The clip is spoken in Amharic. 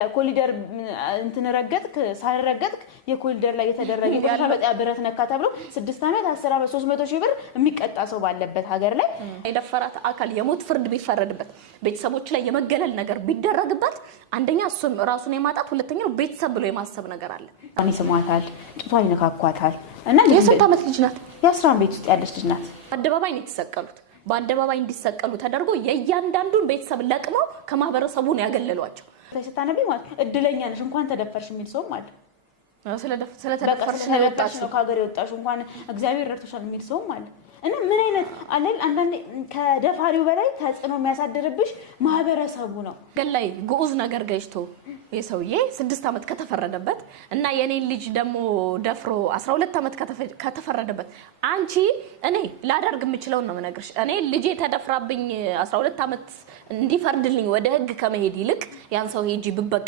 ኮሊደር እንትን ረገጥክ ሳይረገጥክ የኮሊደር ላይ የተደረገ ቆሻሻ ብረት ነካ ተብሎ 6 አመት 10 አመት 300 ሺህ ብር የሚቀጣ ሰው ባለበት ሀገር ላይ የደፈራት አካል የሞት ፍርድ ቢፈረድበት ቤተሰቦች ላይ የመገለል ነገር ቢደረግበት አንደኛ እሱም ራሱን የማጣት ሁለተኛው ቤተሰብ ብሎ የማሰብ ነገር አለ። አኒ ስሟታል ጡቷን ይነካኳታል እና የስንት አመት ልጅ ናት? የ11 ቤት ውስጥ ያለች ልጅ ናት። አደባባይ ነው የተሰቀሉት። በአደባባይ እንዲሰቀሉ ተደርጎ የእያንዳንዱን ቤተሰብ ለቅመው ከማህበረሰቡ ነው ያገለሏቸው። ተሰታነቢ ማለት እድለኛ ነሽ እንኳን ተደፈርሽ የሚል ሰው ማለት ስለተደፈርሽ ነው የወጣሽው ነው ከሀገር የወጣሽው እንኳን እግዚአብሔር ረድቶሻል የሚል ሰው ማለት እና ምን አይነት አለል አንዳንዴ ከደፋሪው በላይ ተጽዕኖ የሚያሳድርብሽ ማህበረሰቡ ነው። ገላይ ጉኡዝ ነገር ገጭቶ የሰውዬ 6 አመት ከተፈረደበት እና የኔን ልጅ ደግሞ ደፍሮ 12 አመት ከተፈረደበት አንቺ እኔ ላደርግ የምችለው ነው መነግርሽ። እኔ ልጄ ተደፍራብኝ 12 አመት እንዲፈርድልኝ ወደ ህግ ከመሄድ ይልቅ ያን ሰው ሄጂ ብበቀ